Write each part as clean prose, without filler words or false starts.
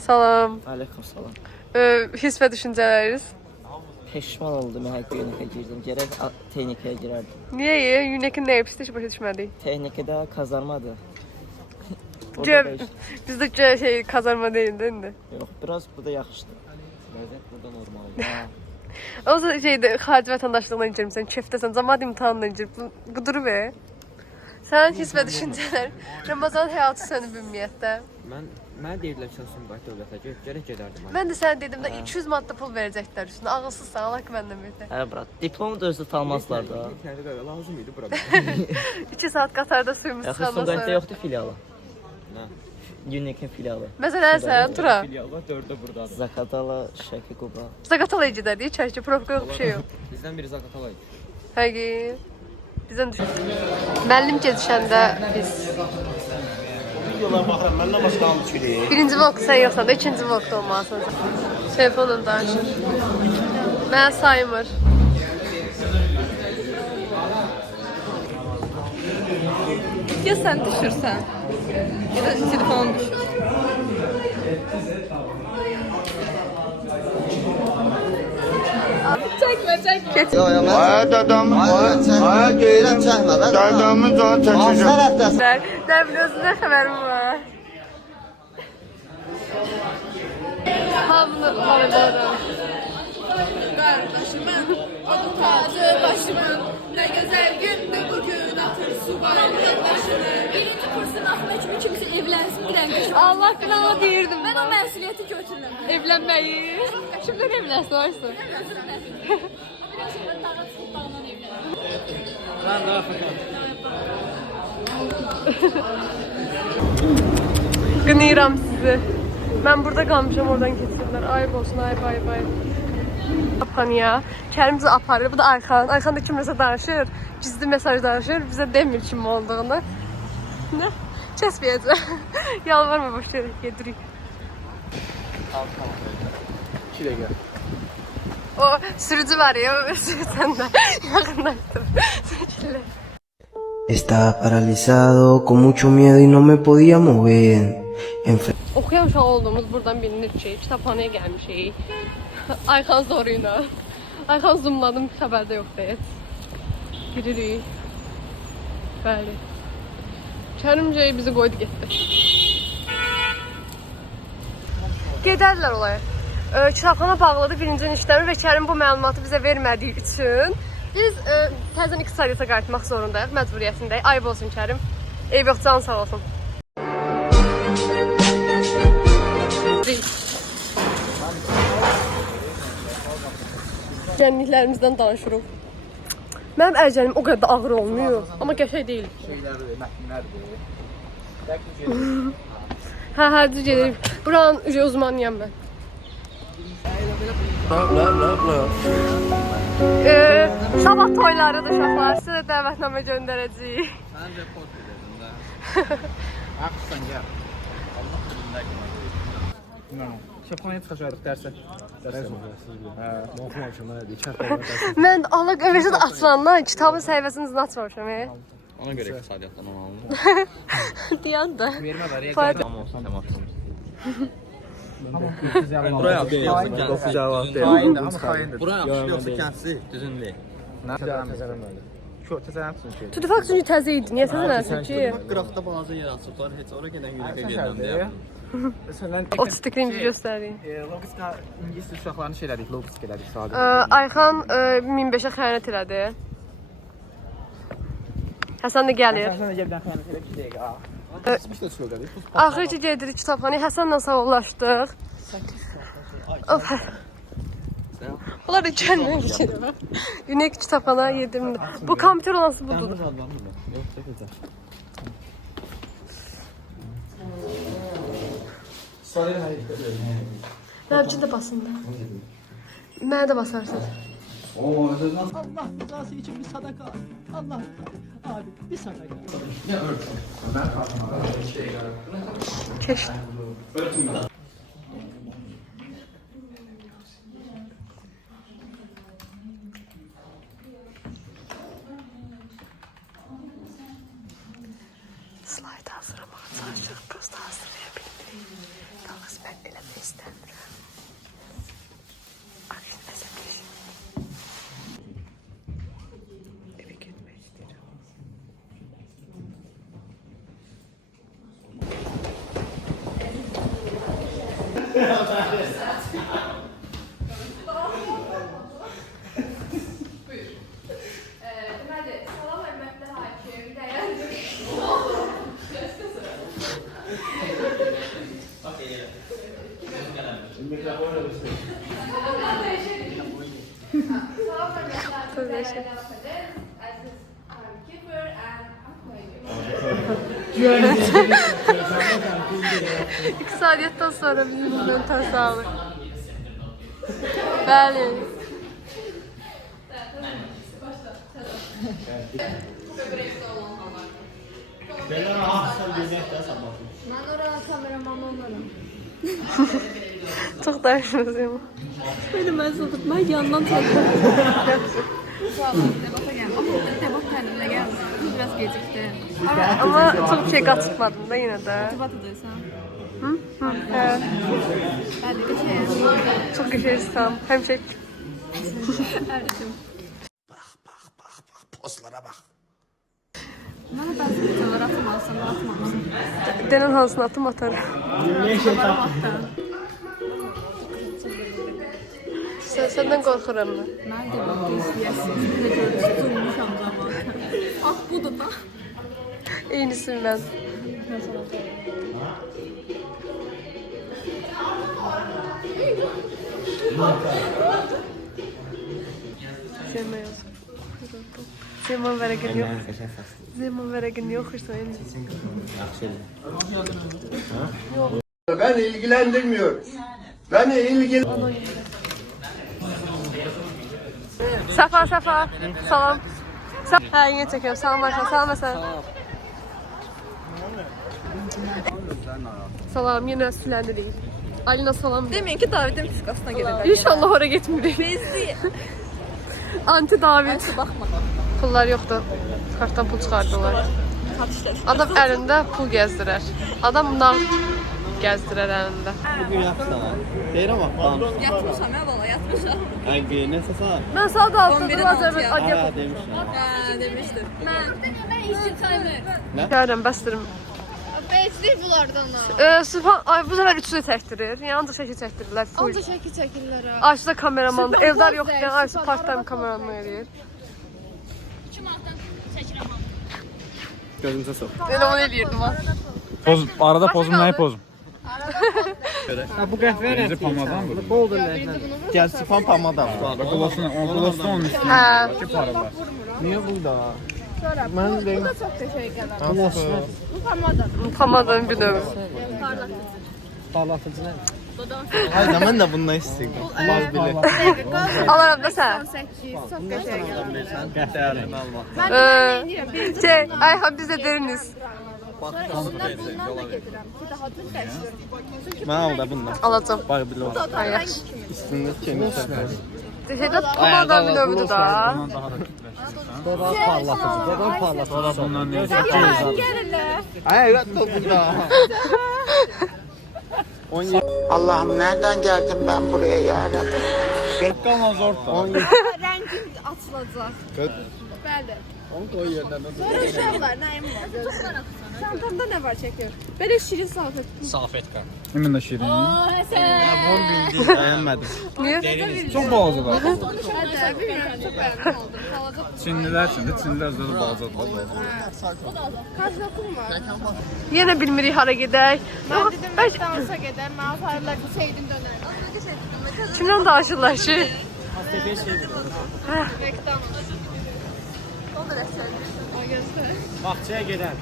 Salam. Aleyküm salam. His və düşüncələriniz? Peşman oldum həqiqi Unikə girdim. Gərək texnikaya girərdim. Niyə? Unikin nəyə pisdir, başa düşmədik. Texnikada kazanmadı. Gör, bizdə şey kazanma deyildi indi. Yox, biraz burada yaxşıdır. Vəziyyət burada normaldır. O zaman şeydə xarici vətəndaşlığına girmisən, kefdəsən, cəmaət imtahanına girib. Budur be. Sənin his və düşüncələr, Ramazan həyatı səni ümumiyyətlə. Mən deyirlər ki, Sumqayıt dövlətə gərək gedərdim. Mən də sənə dedim də 200 manat da pul verəcəklər üstünə. Ağılsızsan, Allah ki məndən verdi. Hə, brat, diplomu da özü tanımazlar da. Lazım idi bura. 2 saat qatarda suyumuz Yaxşı, çıxandan Sumqayıtda sonra. yoxdur filialı. Nə? Unikin filialı. Məsələn sən, Tura. Filiallar 4-də burdadır. Zakatala, Şəki, Quba. Zaqatala gedədik, çəkdi, profka yox bir şey yox. Bizdən biri Zakatala idi. Həqiqi. Bizdən düşür. Müəllim gedişəndə biz Videolar baxıram, məndən başqa hamı çıxır. birinci vlog sən yoxsan da ikinci vlogda olmalısan. Telefonla danışır. Mən saymır. Ya sen düşürsen ya da telefonun düşür. Çekme. Hayat adam, hayat geyirəm çəkmə. Dərdəmin canı çəkəcəm. Nə biliyorsun, nə xəbərim var? Hamını alıyorum. Kardeşimin adı tacı başımın. Ne güzel gündü bugün atır su başını. Birinci kursun atma kimi kimse evlensin direnmiş. Allah bilanı deyirdim. Ben o məsuliyyəti götürürəm. Evlənməyi. Kimdən evlənsin varsa? Qınıyıram sizi. Ben burada kalmışım, oradan keçirdiler. Ayıp olsun, ayıp. Apaniya. Kərim bizi aparır. Bu da Ayxan. Ayxan da kimləsə danışır. Gizli mesaj danışır. Bizə demir kim olduğunu. Ne? Kəsməyəcək. Yalvarma, boş verir. Gedirik. O sürücü var ya, sen de yakınlaştır. Estaba paralizado con mucho miedo y no me podía mover. Okuyan uşaq olduğumuz buradan bilinir ki, kitabxanaya gəlmişik. Ayxan zoruyla. Ayxan zoomladım, xəbərdə yox deyil. Giririk. Bəli. Kərimcəyi bizi qoydu getdi. Gedərlər olaya. Kitabxana bağladı, birinci işləmir və Kərim bu məlumatı bizə vermədiyi üçün biz təzən iqtisadiyyata qayıtmaq zorundayıq, məcburiyyətindəyik. Ayıb olsun Kərim. Eyb yox, can sağ olsun. Ərgənliklərimizdən danışırıq. Mənim ərgənim o qədər də ağır olmuyor, amma qəşəng deyil. Hə, düz gedirik. Buranın uzmanıyam mən. Sabah toylarıdır uşaqlar, sizə dəvətnamə göndərəcəyik. Sən report edərdin də. Haqqısan gəl. Allah Şapaniyyə çıxacaqdıq dərsə. Mən Allah qəvəzət açılandan kitabın səhifəsini açmamışam. Ona görə iqtisadiyyatdan alınır. Deyən də. Vermə var, Fayda. amma olsan təmaşa. Buraya atış yazsın, kəndsi. Xaindir, amma xaindir. Buraya atış yoxsa kəndsi, düzün deyil. Tudufaq çünki təzə idi. Niyə təzələnsin ki? Qıraqda balaca yer açıblar, heç ora gedən yürəkə gedən deyə. Otistikliğimizi göstərik. Logistika, ingilis uşaqlarını şey elədik, logistik elədik sadə. Ayxan 1005-ə xəyanət elədi. Həsən də gəlir. Sən də gəldən xəyanət elə bir dəqiqə. Biz də çıxırıq. Axır ki gedirik kitabxanaya. Həsənlə sağollaşdıq. Of. Bunlar da gəlməyən ki. Unik kitabxana yedim. Bu kompüter olansı budur. Nəbcin də basında. Mənə də basarsın. Allah rızası için bir sadaka. Allah abi bir sadaka. Keşke. Slide hazırlamak. Çalışıq prosta hazırlaya bilmirik. Yalnız mən eləmək istəmirəm. Akşin əsəbiş. Evə getmək istəyirəm. Salam hörmətli hakim, dəyərli. İqtisadiyyatdan sonra bizim mental sağlıq. Bəli. Mən ora kameraman olmaram. Çox dəyişmez ya. Belə mən satıb, mən yandan çəkdim. Debata gəldim. Amma debat kendine geldi. Biraz gecikti. Amma çox şey qaçırtmadım da yenə də. Debatadaysan. Hə, Bəli, bir şey. çox qəşəngsən. Həmişə Ərdim. Postlara bak. Mənə bəzi videolar atmalısın, atmamışsın. denən hansını atım atarım. Səndən qorxuram mən. Mən debatda izləyəsiniz. Bir də görürsünüz, durmuşam zamanı. Ah, budur da. Eynisin mən. Zeman yaz. Zeman vərəqini yox. Zeman vərəqini yoxursa eləyəcək. Beni ilgilendirmiyor. Beni ilgilendirmiyor. Safa. Salam. Hə, yenə çəkiyorum. Salam Ayşə. Salam Həsən. Salam, yenə süləndirik. Alina salam. Deməyin ki, Davidin psikasına gelirlər. İnşallah oraya getmirik. Bezdi. Anti David. Baxma. Pullar yoxdur. Kartdan pul çıxardılar. Tartışlar. Adam əlində pul gəzdirər. Adam nağd gəzdirər əlində. Bugün yapsana. Deyirəm bax. Yatmışam ya valla, yatmışam. Ay nəsə sağ. Mən saat 6-da 11-dən Azərbaycan 6-ya. adiya Ha demişəm. Hə, demişdim. Mən işçi timer. gəlirəm, bəstirim. Beşlik bulardan ha. Sübhan, ay bu səfər üçünü çəkdirir. Yəni ancaq şəkil çəkdirirlər. Full. Ancaq şəkil çəkirlər ha. Aysu da kameramandır. Sübhan Eldar poz yoxdur. ver, Aysu Sübhan part-time poz. kameramanlıq eləyir. Gözümüzə sox. Elə onu eləyirdim ha. Arada pozum nəyi pozum? Bu qəhvə nə? Birinci pamadan bu. Golden nə? Gəl sifon pamada. Glossun onun üstündə Hə. iki para var. Niyə burada? Mən deyim. Çox təşəkkürlər. Glossun. Bu pamada. Pamadanın bir növü. Parlatıcı nə? Ay mən də bundan istəyirəm. Baz bilet. Alaram da sən. 18. Çox təşəkkürlər. Qəhvəni alma. Mən də eləyirəm. Birinci Şey, Ayhan bizə deriniz. sonra içindən bundan da gedirəm ki, daha düz təşkil. Mən al da bundan. Alacam. Bax bilet. Ay, yaxşı. Üstündə kimi səfər. Şeydə pamadanın bir növüdür da. Dodan parlatıcı. Dodan parlatıcı. Sonra bundan nə? Gəlirlər. Ay evet burada. Allah'ım nereden geldim ben buraya ya Rabbi? Qalma zorda. Rəngin açılacaq. Bəli. Onu koy yerdən. Sonra uşaqlar nəyim var? Çantamda nə var çəkir? Belə şirin salfet. Salfetka. Emin də şirin. Bunu bildim, bəyənmədim. Niyə? Çox balacalar. Hədə, bilmirəm, çox bəyəndim oldum. Salacaq. Çinlilər üçün də Çinlilər özləri balacalar. Karşıladım var. Yenə bilmirik hara gedək. Mən dedim McDonald's-a gedəm, mən aparırlar bu şeydin dönər. Kimdən danışırlar ki? McDonald's. O da rəsədir. O göstər. Bağçaya gedər.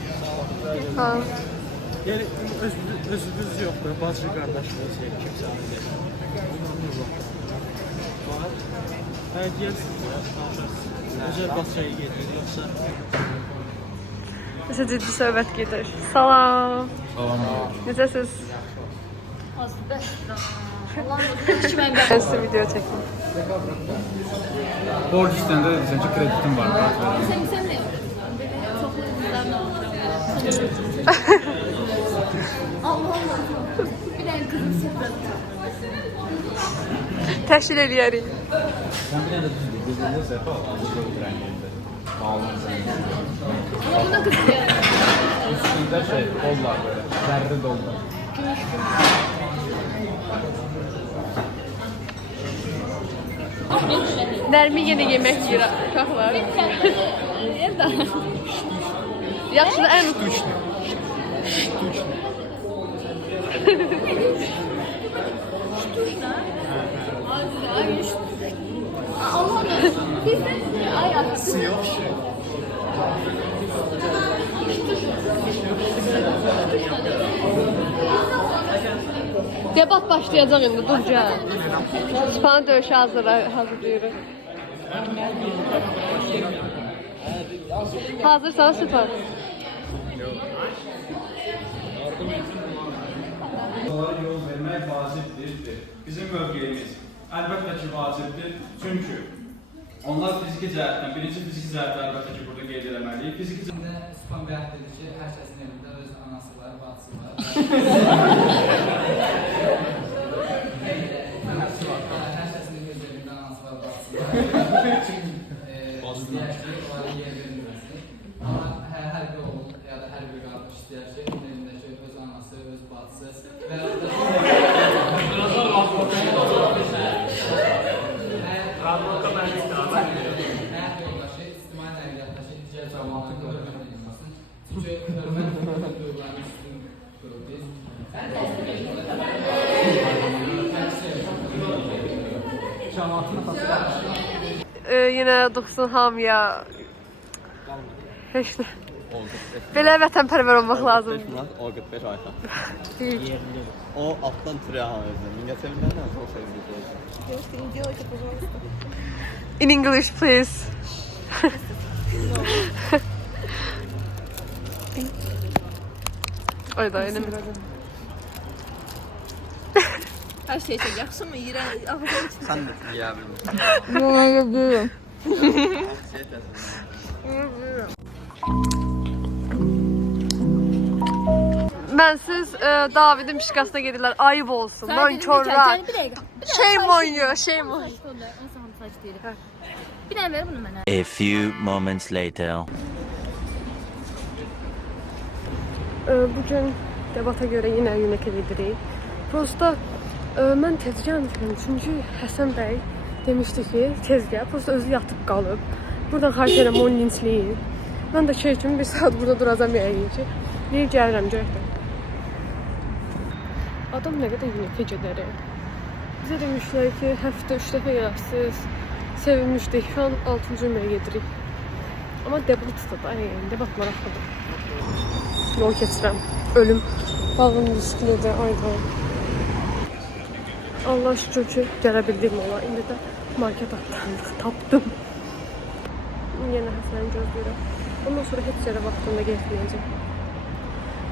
Ha. Yəni özümüz yoxdur, bacı qardaşlar şey kimsə. Hə, gəlsin. Özəl Bağçaya gedir, yoxsa? Nəsə ciddi söhbət gedir. Salam. Salam. Necəsiz? Ben size video çekeyim. Borc istəndə desən ki, kreditim var. Kart verirəm. Sen ne? Çok güzel. Bir tane kızın sifəti. Təşkil eləyərik. Sen bir tane de düzdür. Gözünde sefa azıcık renginde. Bağlan renginde. Buna kızım ya. Üstünde şey dollar böyle. Zerre dollar. Nərmin yenə yemək yeyir uşaqlar. Yaxşı da ən Allah'ım. Ay atsın. debat başlayacaq indi, dur gəl. Spanı döyüşə hazırlayırıq. Hazırsan Span? Yol vermək vacibdir. Bizim mövqeyimiz əlbəttə ki vacibdir. Çünki onlar fiziki cəhətdən, birinci fiziki cəhətdə əlbəttə ki burada qeyd eləməliyik. Fiziki cəhətdə Span bəyan edir ki, hər kəsin evində öz anası var, bacısı var. Hər kəsin öz evində anası var, bacısı var. İstəyər ki, onlara yer verilməsin. Amma hər bir oğul ya da hər bir qardaş istəyər ki, onun evindəki öz anası, öz bacısı və həyat yoldaşı, ictimai nəqliyyatdaşı digər cəmaatın hörmət edilməsin. Çünki hörmət duygularının üstün durur biz. Cəmaatın atası var. Yenə 90 hamıya heç nə. Belə vətənpərvər olmaq lazım. O 45 ayda. O alttan turya hazır. Mingəçevindən nə çox sevdik. In English, please. Ayda, yine mi? Hər şey çox yaxşımı? Yirən ağzım üçün. Sən də yeyə bilmirsən. Ben yapıyorum. Bensiz David'in pişkasına gelirler. Ayıp olsun. Nankörler. Shame on you. Shame on you. Bir tane ver bunu mənə. A few moments later. Bugün debata göre yine Unique edirik. Prosta mən tezgah anlatırım. Çünkü Həsən bəy demişdi ki, tezgah prosta özü yatıb qalıb. Buradan xahiş edirəm onu linçləyin. Mən də şey kimi bir saat burada duracağım yəqin ki. Deyir gəlirəm görəkdən. Adam nə qədər Unique gedəri. Bizə demişlər ki, həftə 3 dəfə gələsiniz. Sevinmişdik. Şu an 6-cı cümləyə gedirik. Amma debat tutada, yəni debat maraqlıdır. Yol keçirəm. Ölüm. Bağın risklidir, ayda. Allah şükür ki, gələ bildim ola. İndi də market axtarındıq, tapdım. Yenə Həsəni gözləyirəm. Ondan sonra heç yerə vaxtında getməyəcəm.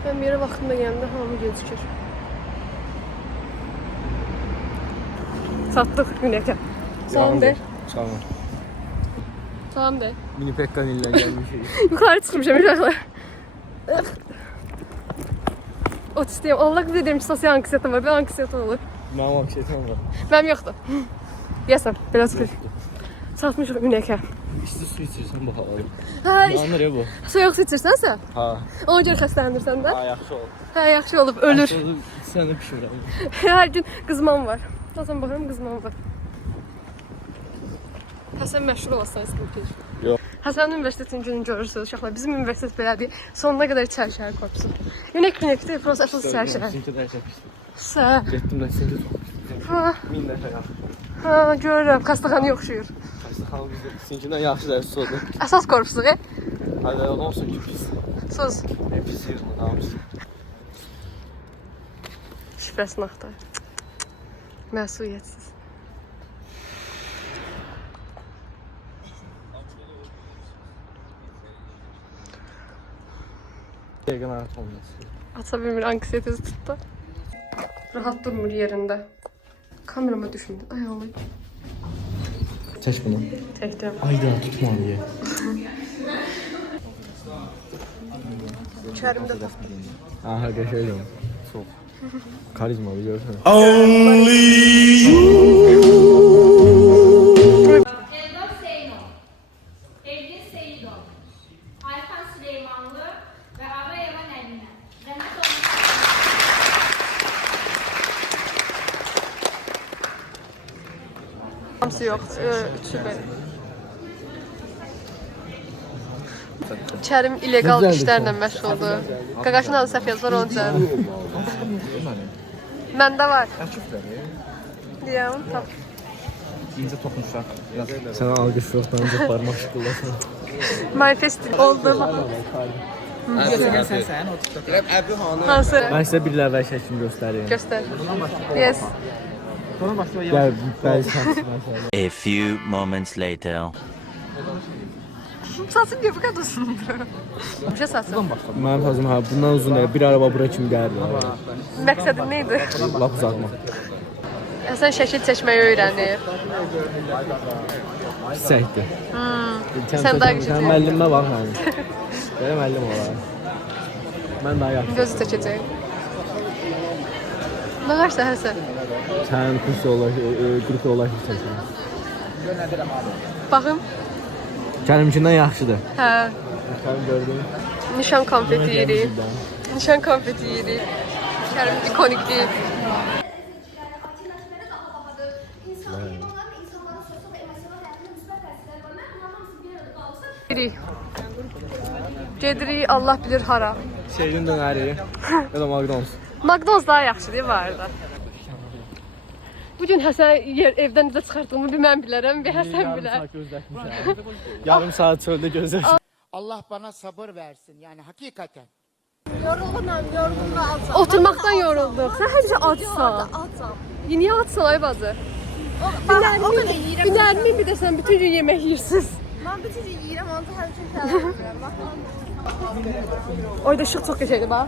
Mən bir yerə vaxtında gələndə hamı gecikir. Satdıq Unique. Salam de. Salam. Salam de. Mini Pekkan ilə gəlmişik. Yukarı çıxmışam uşaqlar. Otistiyim. Allah bilir dedim ki, sosial anksiyetim var. Ben anksiyetim olur. Mənim anksiyetim var. Mənim yoxdur. Deyəsən, belə çıxır. Satmışıq Unique. İsti su içirsən bakalım. Hə, Yanır ya bu. soyuq su içirsənsə, Ha. ona görə xəstələnirsən də. Ha, yaxşı oldu. Hə, yaxşı olub, ölür. Sən də pişirəm. Hər gün qızmam var. Zaten baxıram qızmam var. Həsən məşhur olasan istəyir. Yox. Həsən universitetin gününü görürsünüz uşaqlar. Bizim universitet belədir. Sonuna qədər içəri korpusu. Unique deyil, prosta əsas içəri. Çünki də çəkmişdim. Sə. Getdim də sizə Ha, 1000 dəfə yaxşı. ha, görürəm. Xəstəxanaya oxşuyur. Xəstəxana bizdə sizinkindən yaxşı dərsi oldu. Əsas korpusu, Hadi olsun ki pis. Sus. Pis yerin namus. Şifrəsini axtar. Məsuliyyətsiz. Dəqiqə rahat olmaz. Aça bilmir, anksiyetesi tuttu. Rahat durmur yerinde. Kamerama düşmedi. Ay Allah. Çək bunu. Çəkdim. Ayda tutmalıyıq. İçərimdə Aha, qəşəngdir. Çox. Karizma biliyorsun. Eldar Zeynov, Elgin Seyidov, Aykan Süleymanlı ve Ağayeva Nermine. Zəhmət olun. Hamısı yoxdur. Üçü belə. Kərim illegal işlərlə məşğuldur. Qaqaşın adı səhv yazılır onun üçün. Məndə var. Deyəm, tap. İncə toxunuşlar. Sənə alqış yoxdur, ancaq barmaq şıqıllasın. Manifest oldu. Hansı? Mən sizə bir ləvəl şəklini göstəreyim. Göstər. Yes. Gəl, bəzi şəxsi məsələ. A few moments later. Saçın niyə bu qədər uzundur? Bir şey saçın. Mənim sazım bundan uzun deyil, bir araba bura kimi gəldi. Məqsədin nə idi? Lap uzatmaq. Sən şəkil çəkməyi öyrənir. Pis çəkdi. Sən daha güclü. Sən müəllimə bax mənim. Belə müəllim olar. Mən daha yaxşı. Gözü çəkəcək. Nə varsa Həsən. Sənin kurs olar, qrup olar çəkirəm. Baxım. Kərimkindən yaxşıdır. Hə. Kərim gördün. Nişan konfeti yeyirik. Nişan konfeti yeyirik. Kərim ikonikdir. Gedirik. Gedirik, Allah bilir hara. Şeyin dönəri. Ya da McDonald's. McDonald's daha yaxşıdır bu arada. Bugün Həsən evdən necə çıxartdığımı bir mən bilərəm, bir Həsən bilər. Yarım saat çöldə gözləmişəm. Allah bana sabır versin yani hakikaten. Oturmaqdan yorulduq. Sən həmişə acsan. Niyə acsan ay bacı? Günlərimi bir də sən bütün gün yemək yeyirsiniz. Mən bütün gün yeyirəm, ancaq hər gün tələb edirəm. Oyda işıq çox qəşəngdir bax.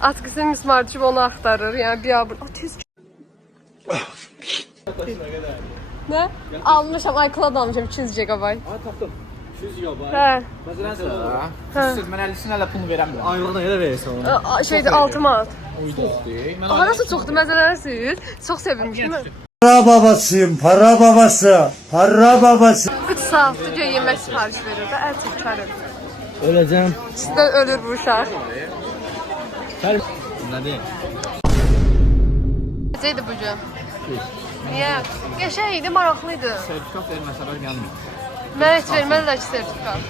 Atkısının mismarı düşüb onu axtarır. Yəni bir abur. Tez. Nə? Almışam, iCloud almışam 200 GB. Tapdım. 200 GB. Hə. Məsələn Mən 50'sini hələ pulunu verəmirəm. aylığına elə verirsən onu. Şeydə 6 manat. Çoxdur. Harası çoxdur məzələrsiz? Çox sevinmişdim mən. Para babasıyım, para babası, para babası. 3 saatdır göy yemək sifariş verir də, əl çəkərim. Öləcəm. Sizdən ölür bu uşaq. Nədir? Necəydi bu gün? Niyə? Qəşəng idi, maraqlıydı. Sertifikat verməsələr gəlmir. Mən heç vermədilər ki, sertifikat.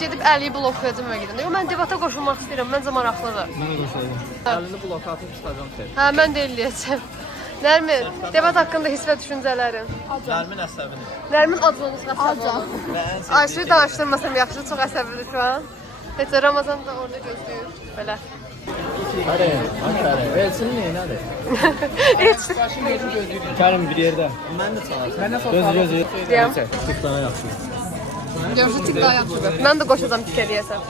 Gedib Əliyi bloklayacam və gedim. Yox, mən debata qoşulmaq istəyirəm, məncə maraqlıdır. Mən də qoşulacam. 50'ni bloka atıb çıxacam sertifikat. Hə, mən də eləyəcəm. Nərmin, debat haqqında hiss və düşüncələrin. Nərmin əsəbini. Nərmin acılığınız qəsəb. Ayşeyi danışdırmasam yaxşı, çox əsəbidir şu an. Heç Ramazan da orada gözləyir. Belə. Elçin nədir? Heç. Kərim bir yerdə. Mən də çalacam. Göz. Deyəm. Tutlana yaxşı. Görüşü tik daha yaxşıdır. Mən də qoşacam tik eləyəsəm.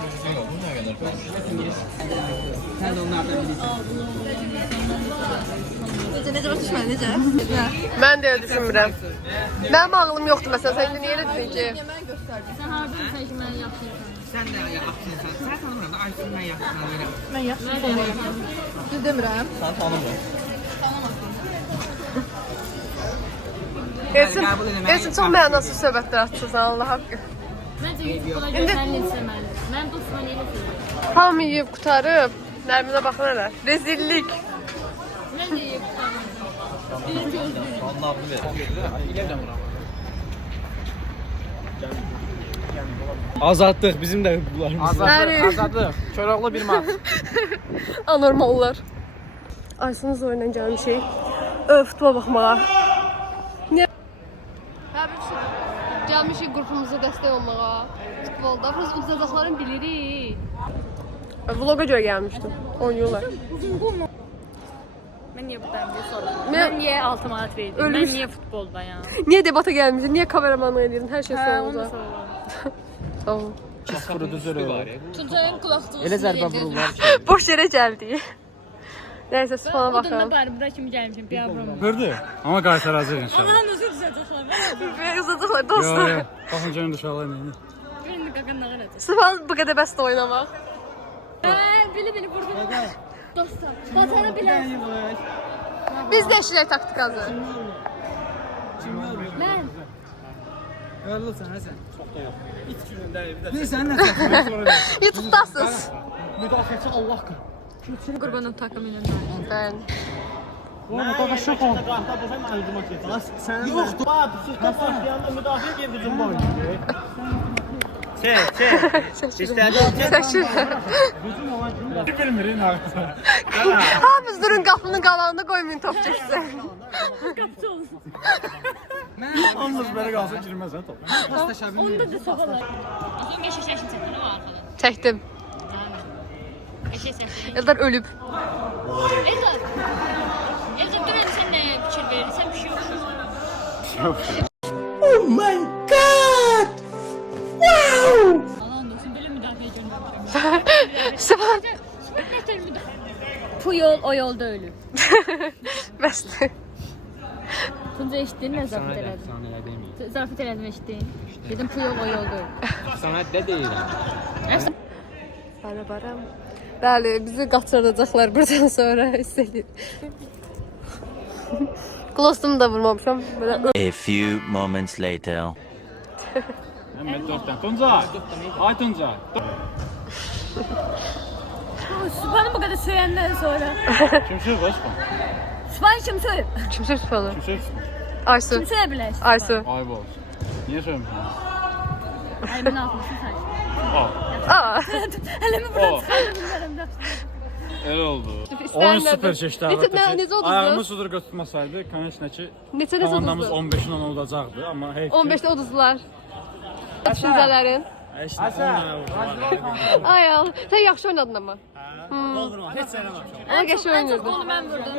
Necə başa necə? Mən də elə düşünmürəm. Mənim ağlım yoxdur məsələn, sən indi niyə elə dedin ki? Yeməyi göstərdin. Sən hardan sən ki mən yaxşıyam. Sən də yaxşısan. Sən tanımıram da Aysun mən yaxşısan deyirəm. Mən yaxşıyam. Düz demirəm. Sən tanımıram. Elçin çox mənasız söhbətlər açırsan, Allah haqqı. Məncə YouTube'da göstərilin istəməlidir. Mən dostuma elə söyləyirəm. Hamı yeyib qutarıb, Nərminə baxın hələ. Rezillik. Məncə yeyib tutarım. Azadlıq bizim də hüquqlarımız. Azadlıq. Köroğlu bir mat. Anormallar. Aysunuz oyuna gəlmişik. Futbola baxmağa. Niyə? Gəlmişik qrupumuza dəstək olmağa. Futbolda. Biz uduzacaqlarını bilirik. Vloga görə gəlmişdim. Oynuyorlar. Mən niyə buradayım deyə soruşdum. Mən niyə 6 manat verdim? Mən niyə futboldayam? Niyə debata gəlmişdin? Niyə kameramanlıq edirdin? Hər şey sorulacaq. Sağ ol. Tuncayın qulaqçığı. Elə zərbə vururlar ki. Boş yerə gəldik. Nəysə, spana baxın. Odunda bari bura kimi gəlmişəm, bir abram. Gördü? Amma qaytaracaq inşallah. Allah'ın özü düşəcəklər. Uzadacaqlar dostlar. Baxın görün uşaqlar nə edir. Birini qaqan nağır edəcək. Sırf bu qədər bəst oynamaq. Bili burada. Dostlar. Batara bilər. Biz də eşlək taktikası. Mən. Yorulursan Həsən. Çox da yox. İt günündə evdə. Bilirsən nə sonra. YouTube'dasınız. Müdafiəçi Allah qır. Qurbanım takım ilə. Ben. Oğlum baba şok oldu. Sen yoktu. Bak sırta başlayanda müdafiə gibi bizim bu oyuncu. Bilmirin artık. Ha biz durun qapının qabağında qoymayın top çəksin. Qapçı olsun. Yalnız belə qalsa girməz ha top. Onda da soğanlar. Uzun geçiş yaşın çəkdin o arxada. Çəkdim. Eşək səsi. Eldar ölüb. Eldar. Eldar dur sən nəyə fikir verirsən bir şey yoxdur. Oh my god! Wow! Alan olsun belə müdafiə görmürəm. Sıvan. Bu yol o yolda ölür. Bəsdir. Tunca eşitdin nə zarafat elədin? Zarafat elədim eşitdin. Dedim bu yol o yolda ölür. Sənət də deyirəm. Bara. Bəli, bizi qaçıracaqlar buradan sonra hiss edir. Klostumu da vurmamışam. Belə A few moments later. Mehmet 4'ten. Tunca. Ay Tunca. Sübhanı bu kadar söyləndən sonra. Kim söylüyor başkan? Sübhan kim söylüyor? kim söz falan? Kim söylüyor? Aysu. Kim söylə bilər? Aysu. Ayıp olsun. Niye söylemiyorsun? Ay mən atmışsın sən. Aa. Əlimi buradan çıxardım bilmirəm. Öyle oldu. İstənilmədi. Oyun süper çeşdi. Necə oldu? Ayağımı sudur götürməsaydı, konečlə ki, Neçə komandamız uduzdu? 15'in 10 olacaqdı, amma heyf ki. 15'te uduzdular. Düşüncələrin. Ay al. Sən yaxşı oynadın amma. Doldurma. Heç eləməm. Ona qəşəng oynadın. Onu mən vurdum.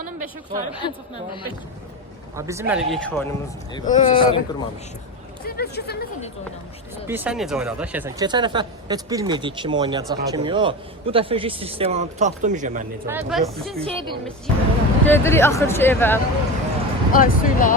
Onun 5'i qutarıb ən çox mən vurdum. Bizim də ilk oyunumuz sistem qurmamışıq. Siz biz keçən dəfə necə oynamışdınız? Biz sən necə oynadıq keçən dəfə heç bilmirdik kim oynayacaq, kim yox. Bu dəfəki sistemi tapdım mən necə oynayacağam. Bəs siz şey bilmirsiniz. Gedirik axırki evə. Aysu ilə.